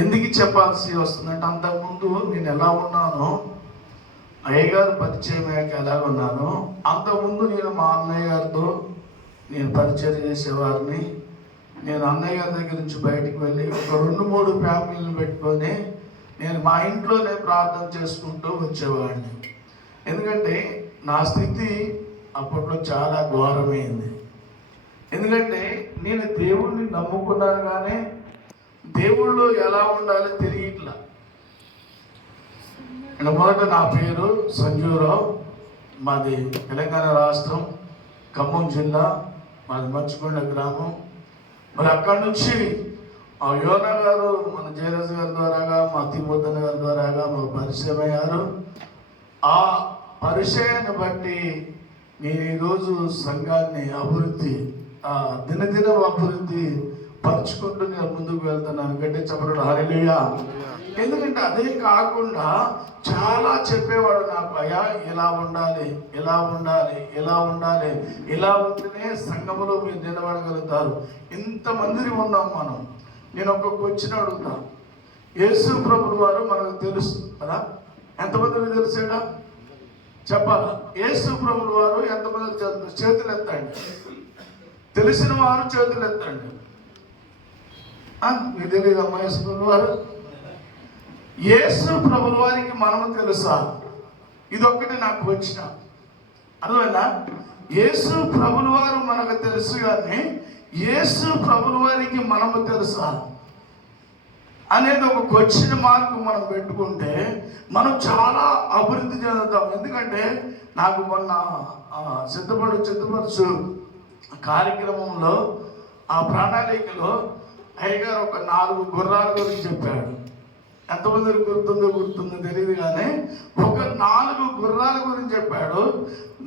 ఎందుకు చెప్పాల్సి వస్తుందంటే, అంతకుముందు నేను ఎలా ఉన్నానో, అయ్యగారు పరిచయం అయ్యాక ఎలా ఉన్నానో, అంతకుముందు నేను మా అన్నయ్య గారితో నేను పరిచయం చేసేవారిని. నేను అన్నయ్య గారి దగ్గర నుంచి బయటికి వెళ్ళి ఒక 2-3 ఫ్యామిలీలను పెట్టుకొని నేను మా ఇంట్లోనే ప్రార్థన చేసుకుంటూ వచ్చేవాడిని. ఎందుకంటే నా స్థితి అప్పట్లో చాలా ఘోరమైంది. ఎందుకంటే నేను దేవుణ్ణి నమ్ముకున్నాను, కానీ దేవుళ్ళు ఎలా ఉండాలో తెలియట్లా. మొదట నా పేరు సంజీవరావు, మాది తెలంగాణ రాష్ట్రం, ఖమ్మం జిల్లా, మాది మర్చికొండ గ్రామం. మరి అక్కడి నుంచి ఆ యోనా గారు మన జయరాజు గారి ద్వారాగా, మా తిమోదన గారి ద్వారాగా మాకు పరిచయం అయ్యారు. ఆ పరిచయాన్ని బట్టి నేను ఈరోజు సంఘాన్ని దినదినం అభివృద్ధి పరుచుకుంటూ నేను ముందుకు వెళ్తున్నాను. గట్టి చెప్పడం హల్లెలూయా. ఎందుకంటే అదే కాకుండా చాలా చెప్పేవాడు నాకు, అయ్యా ఇలా ఉండాలి, ఇలా ఉండాలి, ఇలా ఉండాలి, ఇలా ఉంటేనే సంఘములో మీరు నిలబడగలుగుతారు. ఇంతమందిని ఉన్నాం మనం. నేను ఒక క్వశ్చన్ అడుగుతా, యేసు ప్రభువు వారు మనకు తెలుసు కదా, ఎంతమందికి తెలిసాడా చెప్పాలా? యేసు ప్రభువు వారు ఎంతమంది చేతులు ఎత్తండి, తెలిసిన వారు చేతులు ఎత్తండి. మీకు తెలియదు అమ్మా యేసు ప్రభువు వారు? యేసు ప్రభుల వారికి మనము తెలుసా? ఇదొక్కటి నాకు వచ్చిన అర్థమైనా? యేసు ప్రభుల వారు మనకు తెలుసు, కానీ యేసు ప్రభుల వారికి మనము తెలుసా అనేది ఒక క్వశ్చన్ మార్క్ మనం పెట్టుకుంటే మనం చాలా అభివృద్ధి చెందుతాం. ఎందుకంటే నాకు మొన్న సిద్ధపరచు కార్యక్రమంలో ఆ ప్రణాళికలో అయ్యగారు ఒక 4 గుర్రాల గురించి చెప్పాడు. ఎంతమంది గుర్తుందో తెలియదు, కానీ ఒక 4 గుర్రాల గురించి చెప్పాడు.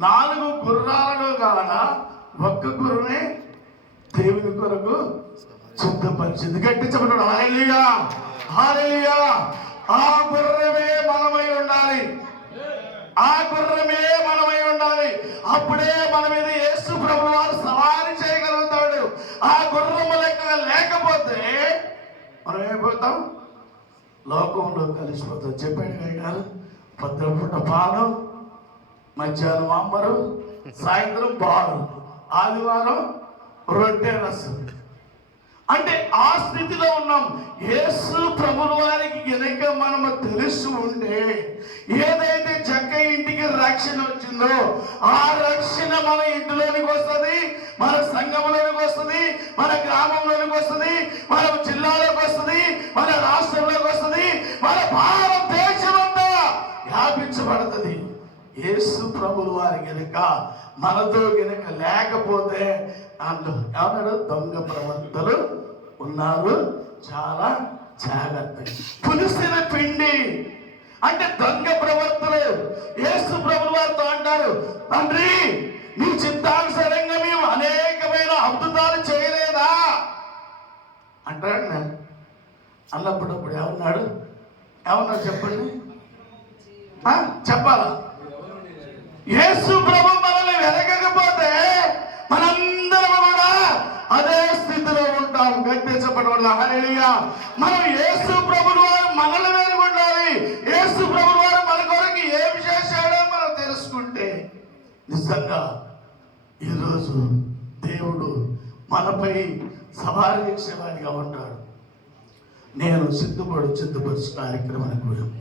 4 గుర్రాలలో కాన ఒక్క గుర్రనే దేవుని కొరకు సిద్ధపరిచింది. గట్టి చెప్పడం హల్లెలూయా, హల్లెలూయా. ఆ గుర్రమే మనమై ఉండాలి, ఆ గుర్రమే మనమై ఉండాలి. అప్పుడే మన మీద యేసు ప్రభువు వారు సవారీ చేయగలుగుతాడు. ఆ గుర్రము లెక్క లేకపోతే మనం ఏమైపోతాం? లోకంలో కలిసిపోతాం. చెప్పాడు గారు, పొద్దుపూట పాలు, మధ్యాహ్నం అమ్మరు, సాయంత్రం పాలు, ఆదివారం రొట్టె రసం. అంటే ఆ స్థితిలో ఉన్నాం. యేసు ప్రభువు వారికి గనుక మనము తెలుసు ఉంటే, ఏదైతే చక్క ఇంటికి రక్షణ వచ్చిందో ఆ రక్షణ మన ఇంటిలోనికి వస్తుంది, మన సంఘంలోనికి వస్తుంది, మన గ్రామంలోనికి వస్తుంది, మన జిల్లాలోకి వస్తుంది, మన రాష్ట్రంలోకి వస్తుంది, మన భారతదేశం అంతా వ్యాపించబడుతుంది. యేసు ప్రభువు వారి గనుక మనతో గనుక లేకపోతే ఏమన్నాడు? దొంగ ప్రవక్తలు ఉన్నారు, చాలా జాగ్రత్తగా. పులిసిన పిండి అంటే దొంగ ప్రవక్తలు. యేసు ప్రభువు వారితో అంటారు, తండ్రి నీ చిత్తానుసారంగా మేము అనేకమైన అద్భుతాలు చేయలేదా అంటాడు. నేను అన్నప్పుడు ఏమన్నాడు చెప్పండి, చెప్పాలా? యేసు ప్రభు మనల్ని వెనకకపోతే మనందరం కూడా అదే స్థితిలో ఉంటాం. గట్టి చెప్పడం హల్లెలూయా. మనం యేసు ప్రభువు వారు మనల్ని వెనుకుండాలి. యేసు ప్రభువు వారు మన కొరకు ఏం చేశాడో మనం తెలుసుకుంటే నిజంగా ఈరోజు దేవుడు మనపై సవారీ చేసేవాడిగా ఉంటాడు. నేను సిద్ధపరచు కార్యక్రమానికి పోయాం.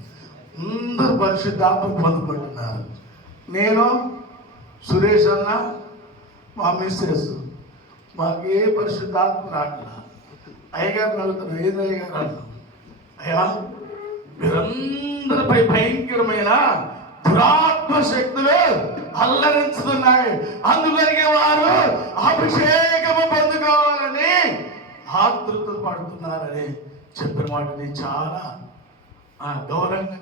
అందరూ పరిశుద్ధాత్మ పొందుకుంటున్నారు. నేను, సురేష్ అన్న, మా మిస్సెస్, మాకు ఏ పరిశుద్ధాత్మ రాట్లా. అయ్యగారు అడుగుతారు, ఏది అయ్యగారు అన్నా? అయ్యా మీరందరిపై భయంకరమైన దురాత్మ శక్తులు అల్లరించుతున్నాయి, అందుకని వారు అభిషేకము పొందుకోవాలని ఆతృత పడుతున్నారని చెప్పిన వాటిని చాలా గౌరవంగా